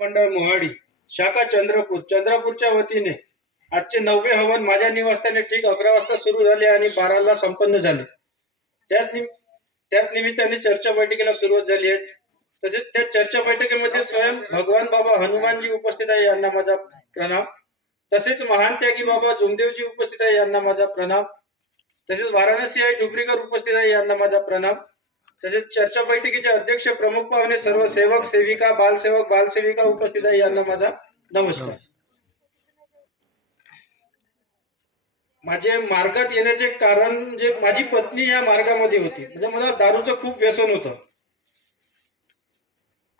मंडळ मोहाडी शाखा चंद्रपूरच्या वतीने आजचे 9वे हवन माझ्या निवासस्थानी ठीक 11 वाजता सुरू झाले आणि 12ला संपन्न झाले. त्याच निमित्ताने चर्चा बैठकीला सुरुवात झाली आहे. तसेच त्या चर्चा बैठकीमध्ये स्वयं भगवान बाबा हनुमानजी उपस्थित आहे, यांना माझा प्रणाम. तसेच महान त्यागी बाबा जुमदेवजी उपस्थित आहे, यांना माझा प्रणाम. तसेच वाराणसी आहे डुबरीकर उपस्थित आहे, यांना माझा प्रणाम. तसेच चर्चा बैठकीचे अध्यक्ष प्रमुख पाहुणे सर्व सेवक सेविका बालसेवक बालसेविका उपस्थित आहे, यांना माझा नमस्कार. माझे मार्गात येण्याचे कारण म्हणजे माझी पत्नी या मार्गामध्ये होती. म्हणजे मला दारूचं खूप व्यसन होतं.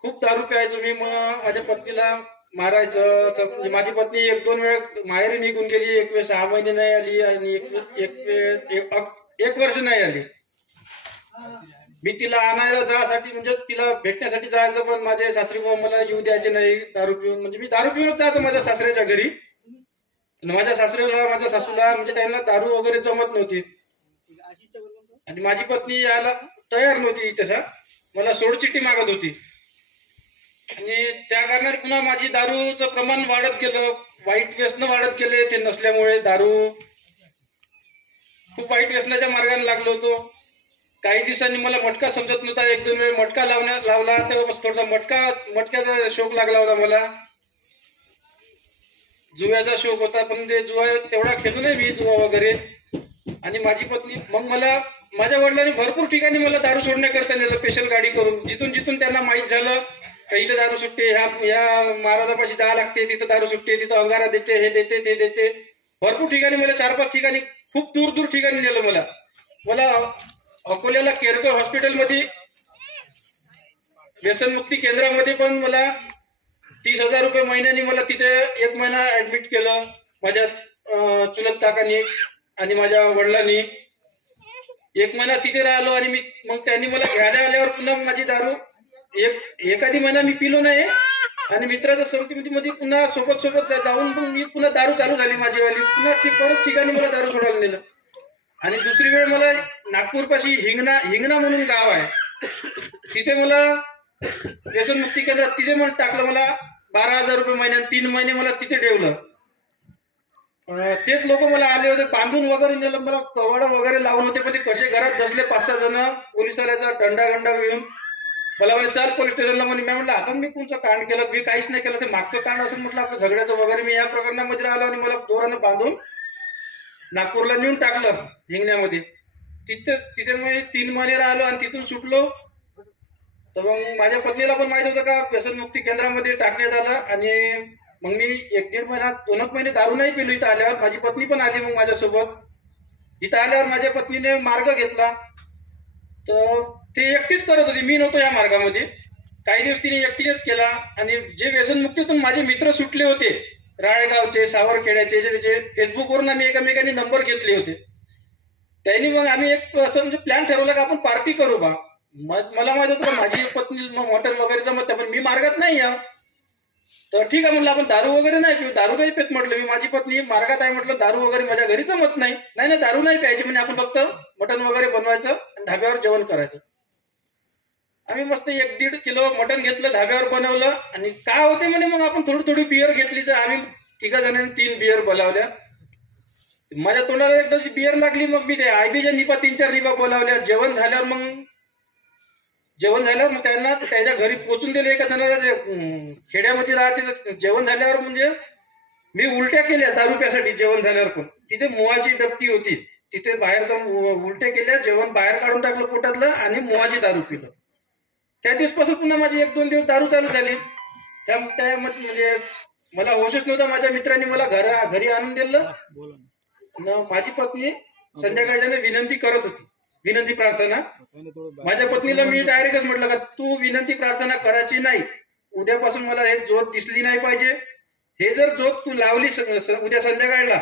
खूप दारू प्यायचो मी. मग माझ्या पत्नीला मारायचं. माझी पत्नी 1-2 वेळ माहेरी निघून गेली. एक वेळ 6 महिने नाही आली आणि एक वर्ष नाही आली. मी तिला आणायला जायसाठी म्हणजे तिला भेटण्यासाठी जायचं, पण माझे सासरी मला येऊ द्यायचे नाही दारू पिऊन. म्हणजे मी दारू पिऊन जायचो माझ्या सासऱ्याच्या घरी. माझ्या सासऱ्याला माझ्या सासूला म्हणजे त्यांना दारू वगैरे जमत नव्हती आणि माझी पत्नी यायला तयार नव्हती. तसा मला सोडचिठ्ठी मागत होती आणि त्या कारणाने पुन्हा माझी दारूचं प्रमाण वाढत गेलं. वाईट व्यसन वाढत गेले. ते नसल्यामुळे दारू खूप वाईट व्यसनाच्या मार्गाने लागलो होतो. काही दिवसांनी मला मटका समजत नव्हता. 1-2 वेळ मटका लावला तेव्हा थोडासा मटक्याचा शौक लागला होता मला. जुव्याचा शौक होता, पण ते जुवा तेवढा खेळू नाही मी जुवा वगैरे. आणि माझी पत्नी मग मला माझ्या वडिलांनी भरपूर ठिकाणी मला दारू सोडण्याकरता नेलं, स्पेशल गाडी करून. जिथून त्यांना माहीत झालं काही इथं दारू सुटते, या महाराजापाशी जावं लागते, तिथं दारू सुटते, तिथं अंगारा देते, हे देते ते देते. भरपूर ठिकाणी मला 4-5 ठिकाणी खूप दूर ठिकाणी नेलं. मला अकोल्याला केरकर हॉस्पिटलमध्ये व्यसनमुक्ती केंद्रामध्ये पण मला 30,000 रुपये महिन्यानी मला तिथे 1 महिना ऍडमिट केलं माझ्या चुलत काकांनी आणि माझ्या वडिलांनी. 1 महिना तिथे राहिलो आणि मग त्यांनी मला घ्यायला आल्यावर पुन्हा माझी दारू एखादी महिना मी पिलो नाही आणि मित्राच्या संगतीमध्ये पुन्हा सोबत जाऊन मग मी पुन्हा दारू चालू झाली माझीवाली. पुन्हा बऱ्याच ठिकाणी मला दारू सोडायला नेलं. आणि दुसरी वेळ मला नागपूरपाशी हिंगणा म्हणून गाव आहे, तिथे मला व्यसनमुक्ती केंद्रात तिथे मला टाकलं. मला 12,000 रुपये महिन्यात 3 महिने मला तिथे ठेवलं. तेच लोक मला आले होते, बांधून वगैरे नेलं. मला कवड वगैरे लावून होते, पण ते कसे घरात बसले 5-6 जण पोलिसांचा दंडा घेऊन मला म्हणे चल पोलीस स्टेशनला. म्हणे मी म्हटलं आता मी कोणचं कांड केलं? मी काहीच नाही केलं. ते मागचं कांड असून म्हटलं आपलं झगड्याचं वगैरे. मी या प्रकरणामध्ये राहिलो आणि मला दोरानं बांधून नागपूरला नेऊन टाकलं हिंगण्यामध्ये. तिथे मी 3 महिने राहिलो आणि तिथून सुटलो. तर मग माझ्या पत्नीला पण माहित होतं का व्यसनमुक्ती केंद्रामध्ये टाकण्यात आलं. आणि मग मी 1-1.5 महिना 2 महिने दारू नाही पिलो. इथं आल्यावर माझी पत्नी पण आली मग माझ्यासोबत. इथं आल्यावर माझ्या पत्नीने मार्ग घेतला. तर ते एकटीच करत होती, मी नव्हतो या मार्गामध्ये. काही दिवस तिने एकटीच केला. आणि जे व्यसनमुक्तीतून माझे मित्र सुटले होते राळेगावचे सावरखेड्याचे, जे फेसबुकवरून आम्ही एकमेकांनी नंबर घेतले होते, त्यांनी मग आम्ही एक असं म्हणजे प्लॅन ठरवला की आपण पार्टी करू बा. मला माहित होतं माझी पत्नी मटण वगैरे जमत, पण मी मार्गात नाही या. तर ठीक आहे म्हटलं आपण दारू वगैरे नाही पिऊ. दारू नाही पेत म्हटलं मी. माझी पत्नी मार्गात आहे म्हटलं, दारू वगैरे माझ्या घरी जमत नाही. नाही दारू नाही प्यायची म्हणजे आपण फक्त मटण वगैरे बनवायचं आणि धाब्यावर जेवण करायचं. आम्ही मस्त 1-1.5 किलो मटण घेतलं, धाब्यावर बनवलं. आणि काय होते म्हणे मग आपण थोडी बियर घेतली. तर आम्ही 3 जणांनी 3 बियर बोलावल्या. माझ्या तोंडाला एकदा बियर लागली. मग मी ते आयबीच्या निपा 3-4 निपा बोलावल्या. जेवण झाल्यावर मग त्यांना त्याच्या घरी पोचून दिले. एका जणाला खेड्यामध्ये राहते. जेवण झाल्यावर म्हणजे मी उलट्या केल्या दारू प्यासाठी. जेवण झाल्यावर पण तिथे मोहाची डबकी होती, तिथे बाहेर जाऊन उलट्या केल्या. जेवण बाहेर काढून टाकलं पोटातलं आणि मोहाची दारू पिलं. त्या दिवसपासून पुन्हा माझी 1-2 दिवस दारू चालू झाली. त्यामध्ये म्हणजे मला होशच नव्हता. माझ्या मित्रांनी मला घरी आणून दिलं. माझी पत्नी संध्याकाळच्याने विनंती करत होती, विनंती प्रार्थना. माझ्या पत्नीला मी डायरेक्टच म्हटलं का तू विनंती प्रार्थना करायची नाही. उद्यापासून मला हे जोत दिसली नाही पाहिजे. हे जर जोत तू लावली उद्या संध्याकाळला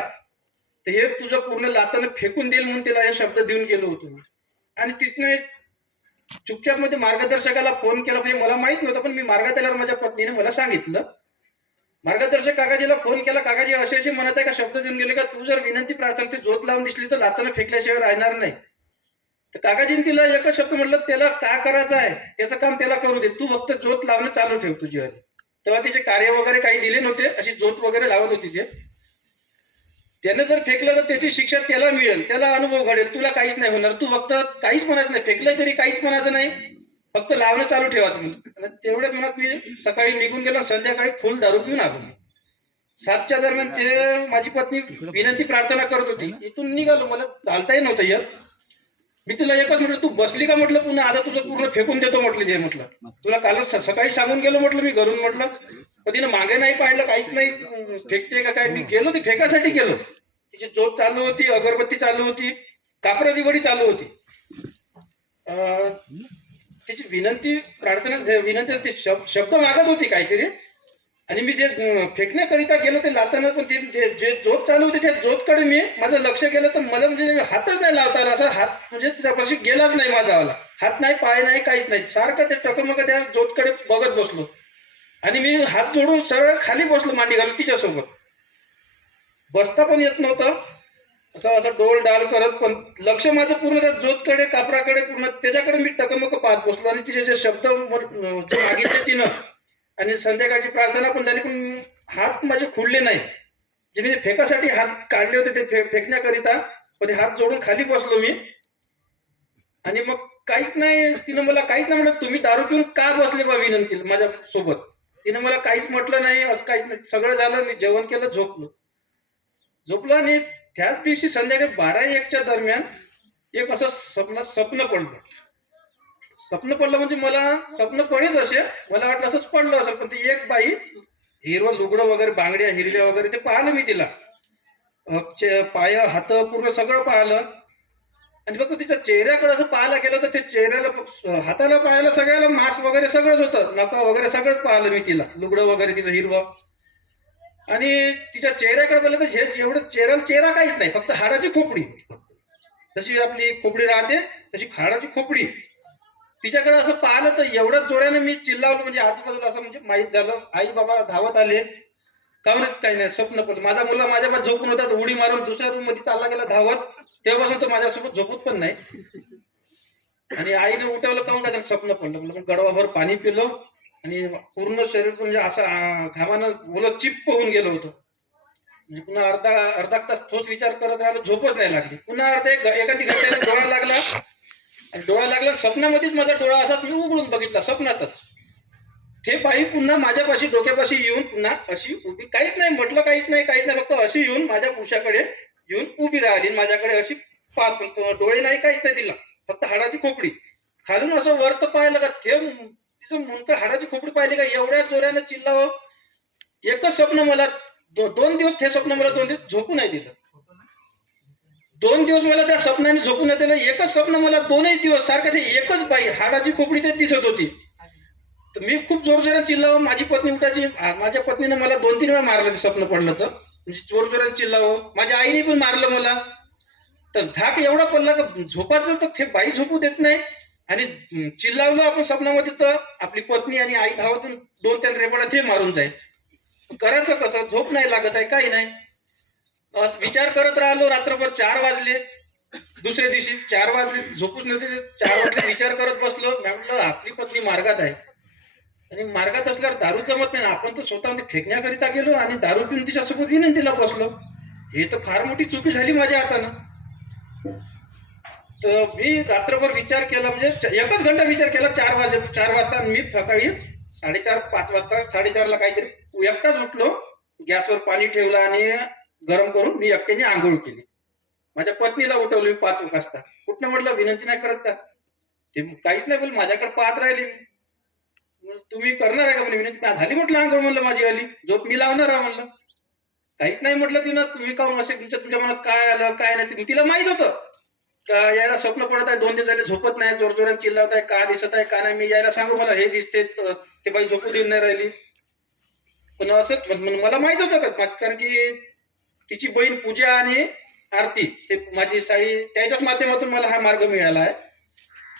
तर हे तुझं पूर्ण लातानं फेकून देईल म्हणून तिला हे शब्द देऊन गेलो होतो. आणि तिथनं चुपचाप मध्ये मार्गदर्शकाला फोन केला. म्हणजे मला माहित नव्हतं, पण मी मार्गात आल्यावर माझ्या पत्नीने मला सांगितलं. मार्गदर्शक काकाजीला फोन केला. काकाजी असे म्हणत आहे का, शब्द देऊन गेले का तू जर विनंती प्रार्थना ते जोत लावून दिसली तर लातानं फेकल्याशिवाय राहणार नाही. तर काकाजीने तिला एकच शब्द म्हटलं, त्याला काय करायचं आहे त्याचं काम त्याला करू दे, तू फक्त जोत लावणं चालू ठेव तुझी. तेव्हा तिचे कार्य वगैरे काही दिले नव्हते, अशी जोत वगैरे लावत होती ते. त्याने जर फेकलं तर त्याची शिक्षा त्याला मिळेल, त्याला अनुभव घडेल, तुला काहीच नाही होणार, तू फक्त काहीच म्हणायचं नाही, फेकलं तरी काहीच म्हणायचं नाही, फक्त लावणं चालू ठेवायचं. तेवढ्याच म्हणत मी सकाळी निघून गेलो, संध्याकाळी फुल दारू पिऊन आलो. 7च्या दरम्यान ते माझी पत्नी विनंती प्रार्थना करत होती. इथून निघालो, मला चालताही नव्हतं येत. मी तिला एकच म्हटलं, तू बसली का म्हटलं, पुन्हा आता तुझं पूर्ण फेकून देतो म्हटलं ते. म्हटलं तुला कालच सकाळी सांगून गेलो म्हटलं मी घरून. म्हटलं तिने मागे नाही पाहिलं, काहीच नाही, फेकते का काय. मी गेलो, ती फेकासाठी गेलो. तिची जोत चालू होती, अगरबत्ती चालू होती, कापराची वडी चालू होती. तिची विनंती प्रार्थना विनंती शब्द मागत होती काहीतरी, आणि मी जे फेकण्याकरिता गेलो ते लावताना पण ते जे जोत चालू होती त्या जोतकडे मी माझं लक्ष गेलं तर मला म्हणजे हातच नाही लावता आला. असा हात म्हणजे त्यापाशी गेलाच नाही माझा वाला, हात नाही, पाय नाही, काहीच नाही. सारखं ते टकमक त्या जोतकडे बघत बसलो आणि मी हात जोडून सरळ खाली बसलो, मांडी घालून तिच्यासोबत. बसता पण येत नव्हतं, असं असं डोल डाल करत, पण लक्ष माझं पूर्ण त्या जोतकडे, कापराकडे, पूर्ण त्याच्याकडे मी टकमक पाहत बसलो. आणि तिचे जे शब्द मागितले तिनं, आणि संध्याकाळची प्रार्थना पण झाली, पण हात माझे खुडले नाही. जे मी फेकासाठी हात काढले होते ते फेकण्याकरिता, पण हात जोडून खाली बसलो मी. आणि मग काहीच नाही, तिनं मला काहीच नाही म्हणत, तुम्ही दारू पिऊन का बसले बा विनंती माझ्या सोबत. तिनं मला काहीच म्हटलं नाही, असं काहीच नाही. सगळं झालं, मी जेवण केलं, झोपलो. आणि त्याच दिवशी संध्याकाळी 12-1च्या दरम्यान एक असं स्वप्न पडलं. म्हणजे मला स्वप्न पडेच असे, मला वाटलं असंच पडलं असेल. पण ती एक बाई, हिरवं लुगडं वगैरे, बांगड्या हिरव्या वगैरे, ते पाहिलं मी तिला. पाय, हात, पूर्ण सगळं पाहिलं. आणि फक्त तिच्या चेहऱ्याकडे असं पाहायला गेलं तर ते चेहऱ्याला, हाताला, पायाला, सगळ्याला मास्क वगैरे सगळंच होतं, नका वगैरे सगळंच पाहिलं मी तिला, लुगडं वगैरे तिचं हिरवं. आणि तिच्या चेहऱ्याकडे पाहिलं तर एवढं चेहरा काहीच नाही, फक्त हाडाची खोपडी. जशी आपली खोपडी राहते तशी हाडाची खोपडी. तिच्याकडे असं पाहिलं तर एवढ्याच जोराने मी चिल्लावलं, म्हणजे आजूबाजूला असं म्हणजे माहीत झालं. आई बाबा धावत आले. का म्हणत काही नाही, स्वप्न पडलं. माझा मुलगा माझ्यापास झोपून होता, उडी मारून दुसऱ्या रूम मध्ये चालला गेला धावत. तेव्हापासून तो माझ्यासोबत झोपत पण नाही. आणि आईने उठवलं, काहून का स्वप्न पडलं. मग गडवाभर पाणी पिलो आणि पूर्ण शरीर म्हणजे असं घामानं ओलं चिप्प होऊन गेलं होतं. म्हणजे पुन्हा अर्धा तास तोच विचार करत राहिलो, झोपच नाही लागली. पुन्हा एखादी घंट्याने डोळा लागला, आणि डोळा लागला, स्वप्नामध्येच माझा डोळा असाच मी उघडून बघितला, स्वप्नातच. ते बाई पुन्हा माझ्यापाशी, डोक्यापाशी येऊन पुन्हा अशी उभी, काहीच नाही म्हटलं, काहीच नाही, फक्त अशी येऊन माझ्या पुरुषाकडे येऊन उभी राहिली, माझ्याकडे अशी पाहत. डोळे नाही, काहीच नाही तिला, फक्त हाडाची खोपडी. खालून असं वर तर पाहिलं का, तिचं मुंडकं, हाडाची खोपडी पाहिली का, एवढ्या जोरानं चिल्लावं. एकच स्वप्न मला 2 दिवस, ते स्वप्न मला 2 दिवस झोपू नाही दिलं. 2 दिवस मला त्या स्वप्नाने झोपून येते. एकच स्वप्न मला 2 दिवस सारखं ते एकच बाई, हाडाची खोपडी ते दिसत होती. तर मी खूप जोरजोरात चिल्लावं, माझी पत्नी उठायची. माझ्या पत्नीने मला 2-3 वेळा मारलं ते स्वप्न पडलं तर, म्हणजे जोरजोरात चिल्लावं. माझ्या आईने पण मारलं मला. तर धाक एवढा पडला का झोपायचं तर ते बाई झोपू देत नाही, आणि चिल्लावलं आपण स्वप्नामध्ये तर आपली पत्नी आणि आई धावतून 2-3 रेपडा ते मारून जाईल. करायचं कसं, झोप नाही लागत आहे, काही नाही. विचार करत राहिलो, रात्रभर 4 वाजले. दुसऱ्या दिवशी 4 वाजले, झोपूच नव्हते. 4 वाजले, विचार करत बसलो. म्हटलं आपली पत्नी मार्गात आहे, आणि मार्गात असल्यावर दारू जमत नाही. आपण तर स्वतः फेकण्याकरिता गेलो आणि दारू पिऊन तिच्यासोबत विनंतीला बसलो. हे तर फार मोठी चुकी झाली माझ्या हातानं. तर मी रात्रभर विचार केला, म्हणजे एकच घंटा विचार केला. 4 वाजता मी सकाळी 4:30-5 वाजता, 4:30ला काहीतरी एकटाच उठलो. गॅसवर पाणी ठेवलं आणि गरम करून मी एकट्याने आंघोळ केली. माझ्या पत्नीला उठवलं मी 5 वाजता. कुठनं म्हटलं, विनंती नाही करत का? ते काहीच नाही बोल, माझ्याकडे पाहत राहिली. तुम्ही करणार आहे का म्हणे विनंती? झाली म्हटलं आंघोळ, म्हणलं माझी आली, झोप मी लावणार आहे म्हणलं. काहीच नाही म्हटलं तिनं. तुम्ही काहून असे, तुमच्या मनात काय आलं काय नाही. तिला माहित होतं यायला स्वप्न पडत आहे, 2 दिवस झाले झोपत नाही, जोरजोरात चिल्लावत आहे, का दिसत आहे का नाही. मी यायला सांगू, मला हे दिसते, ते बाई झोपू देऊन नाही राहिली. पण असं मला माहित होतं का, कारण की तिची बहीण पूजा आणि आरती, ते माझी साडी, त्याच्याच माध्यमातून मला हा मार्ग मिळाला आहे.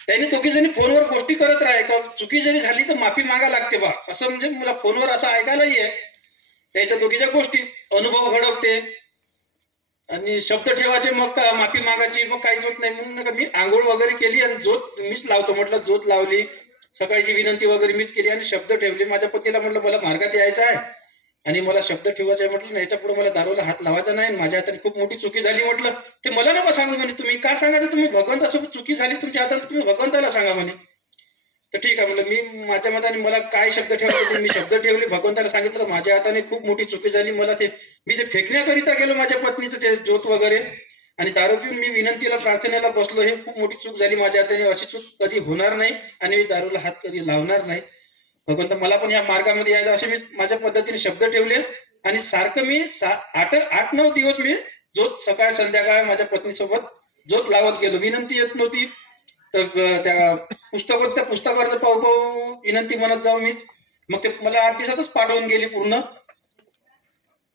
त्यांनी दोघी जणी फोनवर गोष्टी करत राहाय का, चुकी जरी झाली तर माफी मागा लागते बा, असं म्हणजे मला फोनवर असं ऐकायलाही आहे. त्याच्या दोघीच्या गोष्टी अनुभव घडवते आणि शब्द ठेवायचे, मग माफी मागायची, मग काहीच होत नाही. म्हणून मी आंघोळ वगैरे केली आणि जोत मीच लावतो म्हटलं, जोत लावली. सकाळची विनंती वगैरे मीच केली आणि शब्द ठेवले. माझ्या पतीला म्हटलं मला मार्गात यायचं आहे आणि मला शब्द ठेवायचा आहे म्हटलं, याच्या पुढे मला दारूला हात लावायचा नाही आणि माझ्या हाताने खूप मोठी चुकी झाली म्हटलं. ते मला नका सांगू म्हणे, तुम्ही का सांगायचं, तुम्ही भगवंतासोबत चुकी झाली तुमच्या हातात, तुम्ही भगवंताला सांगा म्हणे. तर ठीक आहे म्हटलं, मी माझ्या मताने मला काय शब्द ठेवायचे ते मी शब्द ठेवले. भगवंताला सांगितलं माझ्या हाताने खूप मोठी चुकी झाली, मला ते मी ते फेकण्याकरिता गेलो माझ्या पत्नीचं ते ज्योत वगैरे, आणि दारू पिऊन मी विनंतीला प्रार्थनेला बसलो. हे खूप मोठी चूक झाली माझ्या हाताने, अशी चूक कधी होणार नाही आणि मी दारूला हात कधी लावणार नाही. भगवंत मला पण या मार्गामध्ये यायचं असे मी माझ्या पद्धतीने शब्द ठेवले आणि सारखं मी 8-9 दिवस मी ज्योत सकाळ संध्याकाळ माझ्या पत्नीसोबत ज्योत लावत गेलो. विनंती येत नव्हती तर त्या पुस्तकावरचं पाहू पाहू विनंती म्हणत जाऊ मीच. मग ते मला 8 दिवसातच पाठवून गेली पूर्ण.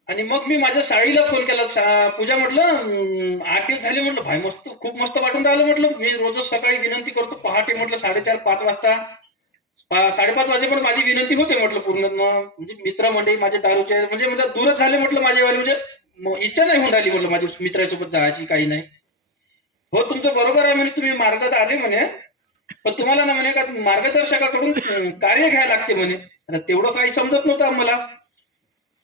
आणि मग मी माझ्या साडीला फोन केला, पूजा म्हटलं 8 दिवस झाले म्हटलं, भाई मस्त खूप मस्त वाटून राहिलं म्हटलं. मी रोजच सकाळी विनंती करतो पहाटे म्हटलं 4:30-5 वाजता, 5:30 वाजेपर्यंत माझी विनंती होते म्हटलं पूर्ण. म्हणजे मित्रमंडळी माझे दारूचे म्हणजे दूरच झाले म्हटलं माझेवाले, म्हणजे इच्छा नाही होऊन राहिली म्हटलं माझ्या मित्रासोबत जायची, काही नाही. हो तुमचं बरोबर आहे म्हणे, तुम्ही मार्गात आले म्हणे, पण तुम्हाला ना म्हणे का मार्गदर्शकाकडून कार्य घ्यायला लागते म्हणे. आता तेवढं काही समजत नव्हतं आम्हाला.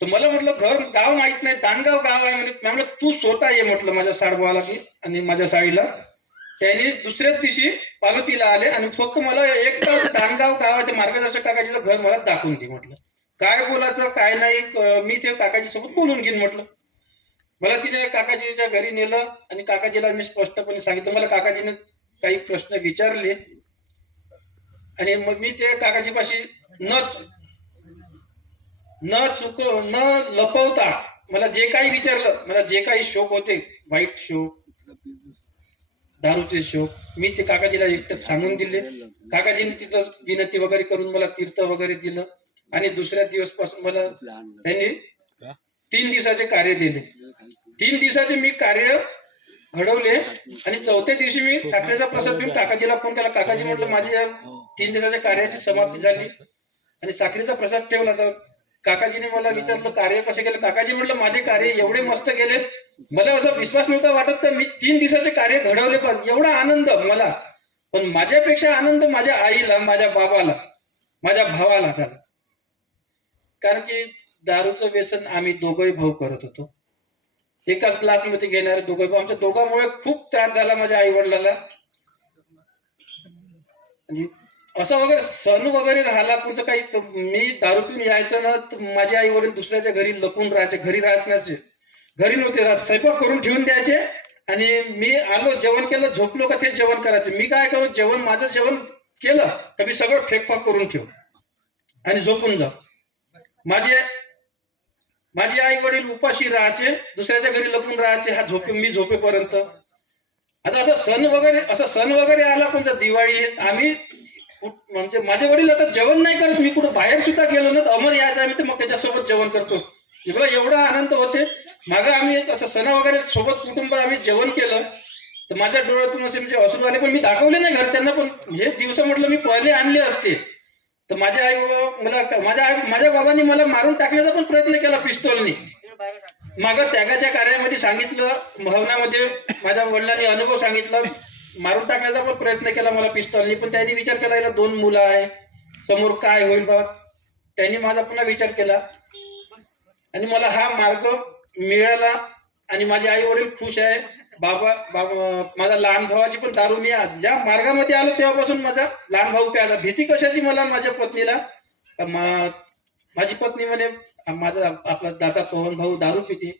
तर मला म्हटलं घर गाव माहित नाही, दानगाव गाव आहे म्हणे. म्हटलं तू स्वतः ये म्हटलं माझ्या साडभावाला की आणि माझ्या साडीला. त्यांनी दुसऱ्याच दिवशी पालतीला आले आणि फक्त मला एक तास दानगाव गाव आहे ते मार्गदर्शक काकाजीचं घर मला दाखवून दे म्हटलं. काय बोलायचं काय नाही, मी ते काकाजी सोबत बोलून घेईन म्हटलं. मला तिने काकाजीच्या घरी नेलं आणि काकाजीला मी स्पष्टपणे सांगितलं. मला काकाजीने काही प्रश्न विचारले आणि मग मी ते काकाजीपाशी न लपवता मला जे काही विचारलं, मला जे काही शौक होते, वाईट शौक, दारूचे शौक, मी ते काकाजीला एकटं सांगून दिले. काकाजीने तिथं विनंती वगैरे करून मला तीर्थ वगैरे दिलं आणि दुसऱ्या दिवस पासून मला त्यांनी 3 दिवसाचे कार्य दिले. 3 दिवसाचे मी कार्य घडवले आणि 4थ्या दिवशी मी साखरेचा प्रसाद घेऊन काकाजीला फोन केला. काकाजी म्हटलं माझी या 3 दिवसाच्या कार्याची समाप्ती झाली आणि साखरेचा प्रसाद ठेवला. तर काकाजीने मला विचारलं कार्य कसे केलं. काकाजी म्हटलं माझे कार्य एवढे मस्त गेले, मला असा विश्वास नव्हता वाटत तर मी 3 दिवसाचे कार्य घडवले. पण एवढा आनंद मला, पण माझ्यापेक्षा आनंद माझ्या आईला, माझ्या बाबाला, माझ्या भावाला झाला. कारण की दारूचं व्यसन आम्ही दोघंही भाऊ करत होतो. एकाच क्लासमध्ये घेणारे दोघं भाऊ. आमच्या दोघांमुळे खूप त्रास झाला माझ्या आई वडिलाला. असं वगैरे सण वगैरे राहिला तुमचं काही, मी दारू पिऊन यायचं ना तर माझे आई वडील दुसऱ्याच्या घरी लपून राहायचे, घरी राहण्याचे, घरी नव्हते राहत, स्वयंपाक करून ठेवून द्यायचे आणि मी आलो जेवण केलं झोपलो का ते जेवण करायचे. मी काय करू, जेवण माझं जेवण केलं तर मी सगळं फेकफाक करून ठेव आणि झोपून जा. माझे आई वडील उपाशी राहायचे, दुसऱ्याच्या घरी लपून राहायचे, मी झोपेपर्यंत. आता असं सण वगैरे आला कोणता दिवाळी, आम्ही म्हणजे माझे वडील आता जेवण नाही करत. मी कुठं बाहेर सुद्धा गेलो ना तर अमर यायचं आम्ही तर मग त्याच्यासोबत जेवण करतो. एवढा आनंद होते. मागं आम्ही असं सण वगैरे सोबत कुटुंब आम्ही जेवण केलं तर माझ्या डोळ्यातून असे म्हणजे अश्रू आले, पण मी दाखवले नाही घरच्यांना. पण हे दिवस म्हटलं मी पहिले आणले असते तर माझ्या आई मला माझ्या बाबांनी मला मारून टाकण्याचा पण प्रयत्न केला पिस्तोलनी. मागं त्यागाच्या कार्यामध्ये सांगितलं, भावनामध्ये माझ्या वडिलांनी अनुभव सांगितला, मारून टाकण्याचा पण प्रयत्न केला मला पिस्तॉलनी. पण त्यांनी विचार केला याला 2 मुलं आहे, समोर काय होईल बा. त्यांनी माझा पुन्हा विचार केला आणि मला हा मार्ग मिळाला आणि माझे आई वडील खुश आहे. माझा लहान भावाची पण दारू मी ज्या मार्गामध्ये आलो तेव्हापासून माझा लहान भाऊ प्यायला. भीती कशाची मला माझ्या पत्नीला, माझी पत्नी म्हणे माझा आपला दादा पवन भाऊ दारू पिते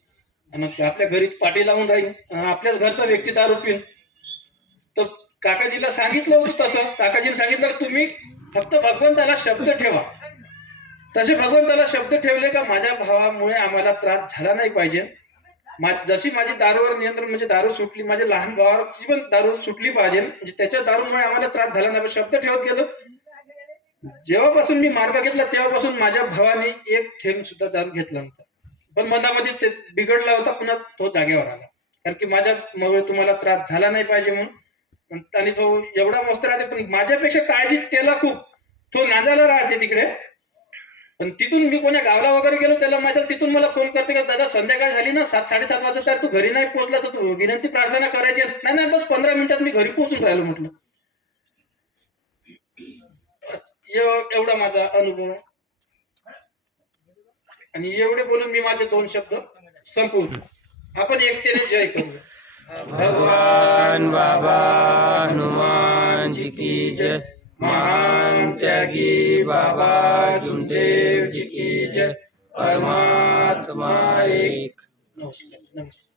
आणि आपल्या घरी पाठी लावून राहील, आपल्याच घरचा व्यक्ती दारू पिऊन. तर काकाजीला सांगितलं होतं तसं. काकाजीने सांगितलं तुम्ही फक्त भगवंताला शब्द ठेवा. तसे भगवंताला शब्द ठेवले का माझ्या भावामुळे आम्हाला त्रास झाला नाही पाहिजे. जशी माझी दारूवर नियंत्रण म्हणजे दारू सुटली, माझ्या लहान भावाची पण दारू सुटली पाहिजे, म्हणजे त्याच्या दारूमुळे आम्हाला त्रास झाला नाही. शब्द ठेवत गेलो. जेव्हापासून मी मार्ग घेतला तेव्हापासून माझ्या भावाने एक थेंब सुद्धा दारू घेतला नव्हता. पण मनामध्ये ते बिघडला होता, पुन्हा तो जागेवर आला. कारण की माझ्यामुळे तुम्हाला त्रास झाला नाही पाहिजे म्हणून. आणि तो एवढा मस्त राहते, पण माझ्यापेक्षा काळजी त्याला खूप. तो नांदायला राहते तिकडे. पण तिथून मी कोण्या गावाला वगैरे गेलो त्याला माहिती, तिथून मला फोन करते का दादा संध्याकाळ झाली ना 7-7:30 वाजता, तर तू घरी नाही पोहोचला तर तू विनंती प्रार्थना करायची. नाही बस 15 मिनिटात मी घरी पोहोचून राहिलो म्हटलं. एवढा माझा अनुभव. आणि एवढे बोलून मी माझे 2 शब्द संपवतो. आपण एकतेने जय करूया. भगवान बाबा हनुमान जी की जय. महान त्यागी बाबा जुमदेव जी की जय. परमात्मा एक. नमस्कार.